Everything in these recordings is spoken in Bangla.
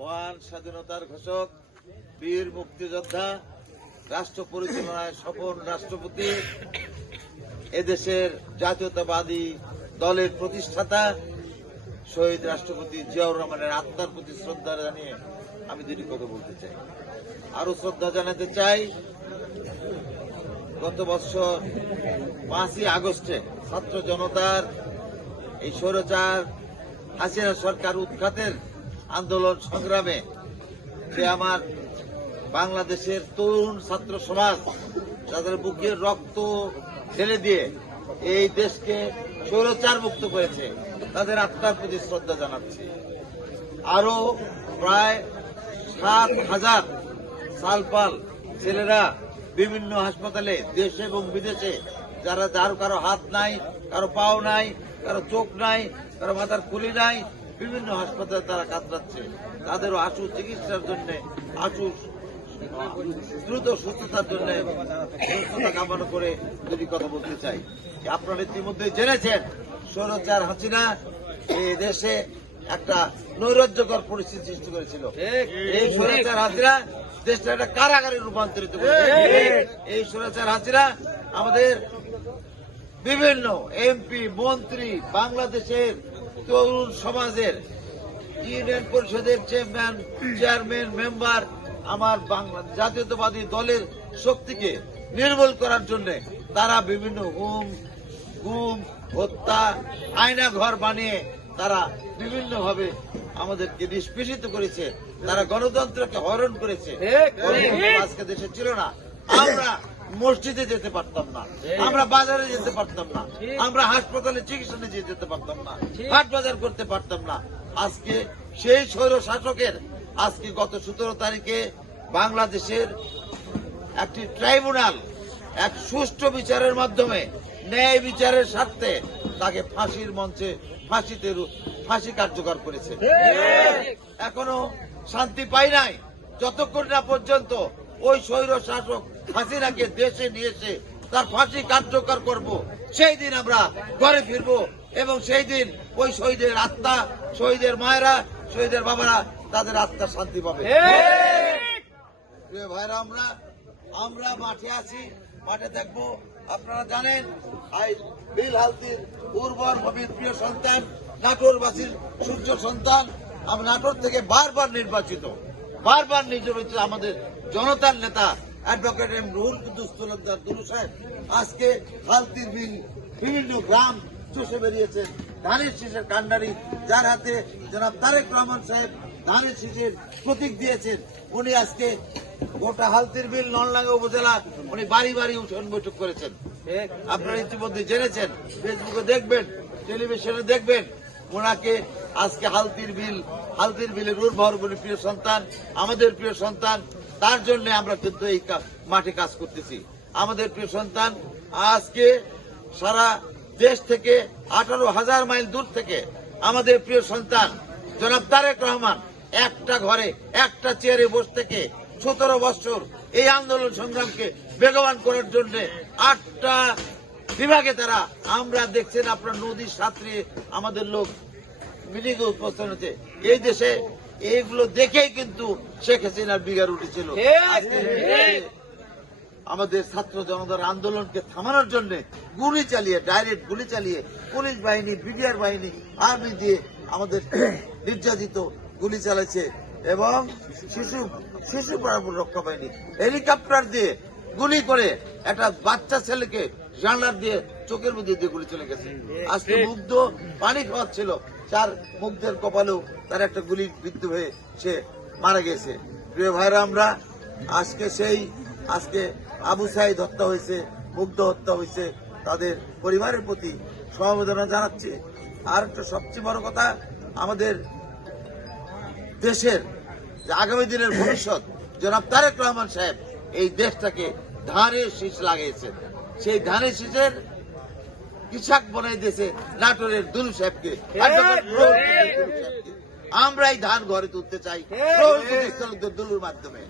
মহান স্বাধীনতার ঘোষক, বীর মুক্তিযোদ্ধা, রাষ্ট্র পরিচালনায় সফল রাষ্ট্রপতি, এদেশের জাতীয়তাবাদী দলের প্রতিষ্ঠাতা শহীদ রাষ্ট্রপতি জিয়াউর রহমানের আত্মার প্রতি শ্রদ্ধা জানিয়ে আমি দুটি কথা বলতে চাই। আরো শ্রদ্ধা জানাতে চাই, গত বছর 5ই আগস্টে ছাত্র জনতার এই স্বৈরাচার হাসিনা সরকার উৎখাতের আন্দোলন সংগ্রামে যে আমার বাংলাদেশের তরুণ ছাত্র সমাজ তাদের বুকের রক্ত ঢেলে দিয়ে এই দেশকে স্বৈরাচার মুক্ত করেছে, তাদের আত্মার প্রতি শ্রদ্ধা জানাচ্ছি। আরো প্রায় 7,000 সালপাল ছেলেরা বিভিন্ন হাসপাতালে দেশে এবং বিদেশে যার কারো হাত নাই, কারো পাও নাই, কারো চোখ নাই, কারো মাথার খুলি নাই, বিভিন্ন হাসপাতালে তারা কাতরাচ্ছে। তাদেরও আশু চিকিৎসার জন্য, আশু দ্রুত সুস্থতার জন্য সুস্থতা কামনা করে যদি কথা বলতে চাই। আপনারা ইতিমধ্যে জেনেছেন স্বৈরাচার হাসিনা এই দেশে একটা নৈরাজ্যকর পরিস্থিতি সৃষ্টি করেছিল। এই স্বৈরাচার হাসিনা দেশটা একটা কারাগারে রূপান্তরিত করেছে। এই স্বৈরাচার হাসিনা আমাদের বিভিন্ন এমপি, মন্ত্রী, বাংলাদেশের তরুণ সমাজের ইউনিয়ন পরিষদের চেয়ারম্যান, মেম্বার, আমার বাংলা জাতীয়তাবাদী দলের শক্তিকে নির্মূল করার জন্য তারা বিভিন্ন গুম, হত্যা, আয়না ঘর বানিয়ে তারা বিভিন্নভাবে আমাদেরকে নিষ্পেষিত করেছে। তারা গণতন্ত্রকে হরণ করেছে। আজকে দেশে ছিল না। আমরা মসজিদে যেতে পারতাম না, আমরা বাজারে যেতে পারতাম না, আমরা হাসপাতালে চিকিৎসা নিয়ে যেতে পারতাম না, হাট বাজার করতে পারতাম না। আজকে সেই স্বৈর শাসকের আজকে গত 17 তারিখে বাংলাদেশের একটি ট্রাইব্যুনাল এক সুষ্ঠু বিচারের মাধ্যমে ন্যায় বিচারের স্বার্থে তাকে ফাঁসির মঞ্চে ফাঁসি কার্যকর করেছে। এখনো শান্তি পাই নাই যতক্ষণ না পর্যন্ত ওই স্বৈর শাসক হাসিনাকে দেশে নিয়ে এসে তার ফাঁসি কার্যকর করব। সেই দিন আমরা ঘরে ফিরব এবং সেই দিন ওই শহীদের আত্মা, শহীদের মায়েরা, শহীদের বাবারা তাদের আত্মার শান্তি পাবে। প্রিয় ভাইরা, আমরা মাঠে আছি, মাঠে থাকবো। আপনারা জানেন বিল হালতির উর্বর ভূমির প্রিয় সন্তান, নাটোরবাসীর সূর্য সন্তান, আমি নাটোর থেকে বারবার নির্বাচিত আমাদের জনতার নেতা অ্যাডভোকেট এম রুহুল কুদ্দুস তালুকদার দুলু সাহেব আজকে হালতির বিল বিভিন্ন গ্রাম চষে বেরিয়েছেন। ধানের শীষের কান্ডারি, যার হাতে জনাব তারেক রহমান সাহেব ধানের শীষের প্রতীক দিয়েছেন, উনি আজকে গোটা হালতির বিল নলডাঙ্গা উপজেলা উনি বাড়ি বাড়ি উঠোন বৈঠক করেছেন। আপনারা ইতিমধ্যে জেনেছেন, ফেসবুকে দেখবেন, টেলিভিশনে দেখবেন। ওনাকে আজকে হালতির বিলের উর্বর প্রিয় সন্তান, আমাদের প্রিয় সন্তান, তার জন্য আমরা কিন্তু এই মাঠে কাজ করতেছি। আমাদের প্রিয় সন্তান আজকে সারা দেশ থেকে 18,000 মাইল দূর থেকে আমাদের প্রিয় সন্তান জনাব তারেক রহমান একটা ঘরে একটা চেয়ারে বসে থেকে 17 বছর এই আন্দোলন সংগ্রামকে বেগবান করার জন্য 8টা বিভাগে তারা, আমরা দেখছেন আপনার নদীর সাঁতরিয়ে আমাদের লোক মিটিং উপস্থান হচ্ছে। এই দেশে এইগুলো দেখেই কিন্তু শেখ হাসিনার বিগার উঠেছিল। আমাদের ছাত্র জনতার আন্দোলনকে থামানোর জন্য ডাইরেক্ট গুলি চালিয়ে পুলিশ বাহিনী, বিডিআর বাহিনী, আর্মি দিয়ে আমাদের নির্যাতিত গুলি চালাইছে এবং শিশু রক্ষা বাহিনী হেলিকপ্টার দিয়ে গুলি করে একটা বাচ্চা ছেলেকে জানলার দিয়ে চোখের মধ্যে দিয়ে গুলি চলে গেছে। আজকে মুগ্ধ পানি খাওয়াচ্ছিল, চার মুগ্ধের কপালেও তার একটা গুলি বিদ্ধ হয়ে সে মারা গেছে। প্রিয় ভাইরা, আমরা আজকে আবু সাইদ হত্যা হয়েছে, মুগ্ধ হত্যা হয়েছে, তাদের পরিবারের প্রতি সমবেদনা জানাচ্ছি। আর একটা সবচেয়ে বড় কথা, আমাদের দেশের যে আগামী দিনের ভবিষ্যৎ জনাব তারেক রহমান সাহেব এই দেশটাকে ধানের শীষ লাগিয়েছেন। সেই ধানের শীষের কৃষক বনাই দিয়েছে নাটোরের দুলু সাহেবকে। আমরা এই ধান ঘরে তুলতে চাই দুলুর মাধ্যমে।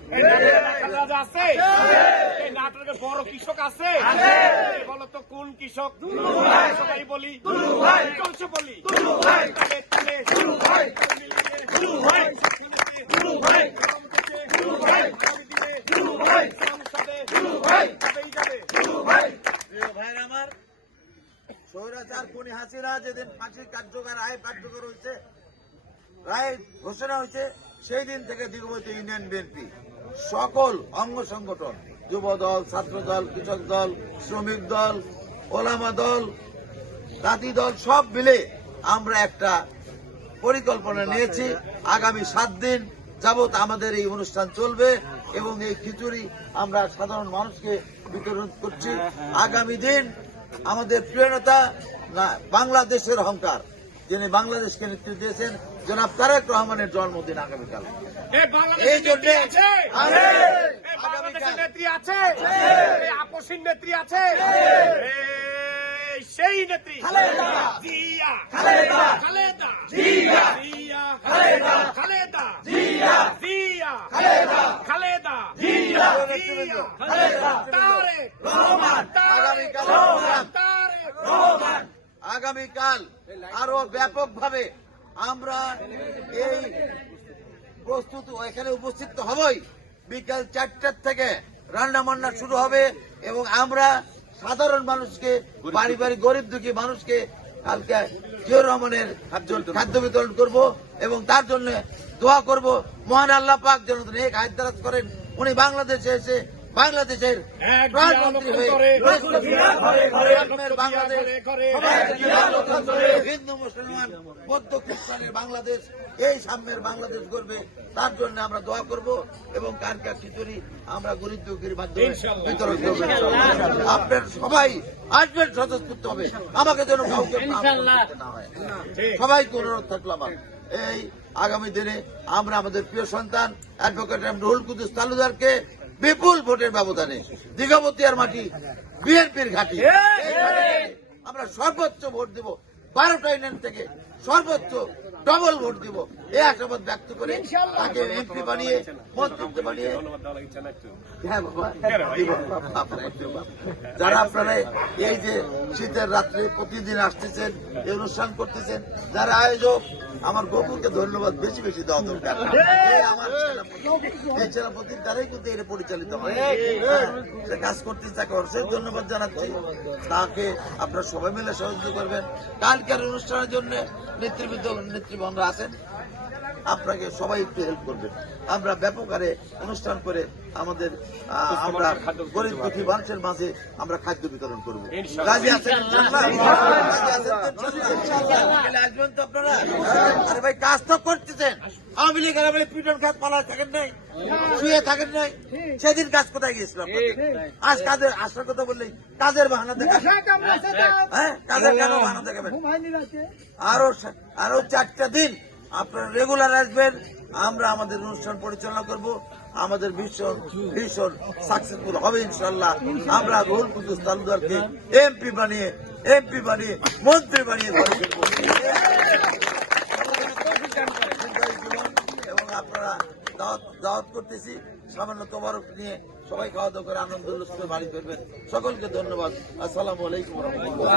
বড় কৃষক আছে, বলতো কোন কৃষক? সবাই বলি বলি প্রিয় ভাইয়ের আমার, স্বৈরাচার খুনি হাসিনা যেদিন ফাঁসির রায় কার্যকর হয়েছে, রায় ঘোষণা হয়েছে, সেই দিন থেকে দিগবতী ইউনিয়ন বিএনপি সকল অঙ্গ সংগঠন, যুব দল, ছাত্র দল, কৃষক দল, শ্রমিক দল, ওলামা দল, তাঁতি দল সব মিলে আমরা একটা পরিকল্পনা নিয়েছি। আগামী 7 দিন যাবত আমাদের এই অনুষ্ঠান চলবে এবং এই খিচুড়ি আমরা সাধারণ মানুষকে বিতরণ করছি। আগামী দিন আমাদের প্রিয় নেতা বাংলাদেশের অহংকার, যিনি বাংলাদেশকে নেতৃত্ব দিয়েছেন, জনাব তারেক রহমানের জন্মদিন আগামীকাল। এই জন্য বাংলাদেশের নেত্রী আছে, আপসীন নেত্রী আছে, সেই নেত্রী জিয়া, খালেদা জিয়া, খালেদা জিয়া, খালেদা জিয়া, তারেক রহমান, তারেক রহমান। আগামীকাল আরো ব্যাপকভাবে আমরা এই প্রস্তুত এখানে উপস্থিত হবই। বিকাল 4টার থেকে রান্না বান্না শুরু হবে এবং আমরা সাধারণ মানুষকে, বাড়ি বাড়ি গরিব দুঃখী মানুষকে কালকে জিয়াউর রহমানের খাদ্য বিতরণ করব এবং তার জন্য দোয়া করব। মহান আল্লাহ পাক যেন নেক হায়াত করেন। উনি বাংলাদেশে এসে বাংলাদেশের প্রধানমন্ত্রী হয়ে হিন্দু মুসলমান বৌদ্ধ খ্রিস্টানের বাংলাদেশ, এই সাম্যের বাংলাদেশ গড়বে, তার জন্য আমরা দোয়া করব এবং কানকা খিচুড়ি আমরা গরিব দুঃখীর মাধ্যমে বিতরণ করবো। আপনার সবাই আসবেন স্বতঃস্ফূর্ত হবে, আমাকে যেন কাউকে না হয়। সবাইকে অনুরোধ থাকলো আমার, এই আগামী দিনে আমরা আমাদের প্রিয় সন্তান অ্যাডভোকেট রুহুল কুদ্দুস তালুকদারকে বিপুল ভোটের ব্যবধানে দিঘাবতিয়ার মাটি বিএনপির ঘাঁটি আমরা সর্বোচ্চ ভোট দেব। 12টা ইউনিয়ন থেকে সর্বোচ্চ ডবল ভোট দিব, এই আশাবাদ ব্যক্ত করে তাকে এমপি বানিয়ে, মন্ত্রিত্ব বানিয়ে, হ্যাঁ বাবা, যারা আপনারা এই যে শীতের রাত্রে প্রতিদিন আসতেছেন, এই অনুষ্ঠান করতেছেন, যারা আয়োজক, আমার গপুরকে ধন্যবাদ বেশি বেশি দেওয়া দরকার। আমার এই সেনাপতির দ্বারাই কিন্তু এটা পরিচালিত হয়, কাজ করতে তাকে অশেষ ধন্যবাদ জানাচ্ছি। তাকে আপনারা সবাই মিলে সহযোগিতা করবেন। কালকের অনুষ্ঠানের জন্য নেতৃবৃন্দ আছেন, আপনাকে সবাই একটু হেল্প করবেন। আমরা ব্যাপক হারে অনুষ্ঠান করে আমরা গরিব দুঃখী মানুষের মাঝে আমরা খাদ্য বিতরণ করবো। রাজি আছেন? আসবেন তো আপনারা? আরে ভাই, কাজ তো করতেছেন। আওয়ামী লীগ আর পিটন খাত পালা থাকেন নাই, শুয়ে থাকেন নাই, সেদিন কাজ কোথায় গিয়েছিলাম? আজ কাজের আসার কথা বললেই কাজের বাহানা দেখাবেন। হ্যাঁ, কাজের কেন বাহানা দেখাবেন? আরো 4টা দিন আপনারা রেগুলার আসবেন, আমরা আমাদের অনুষ্ঠান পরিচালনা করব। আমাদের ভীষণ সাকসেসফুল হবে ইনশাল্লাহ। আমরা রুহুল কুদ্দুস তালুকদারকে এমপি বানিয়ে মন্ত্রী বানিয়ে ঘরে ফিরবো এবং আপনারা দাওয়াত করতেছি। সামান্য তোবারক নিয়ে সবাই খাওয়া দাওয়া করে আনন্দ উল্লাস করে বাড়ি ফিরবেন। সকলকে ধন্যবাদ। আসসালামু আলাইকুম ওয়া রাহমাতুল্লাহ।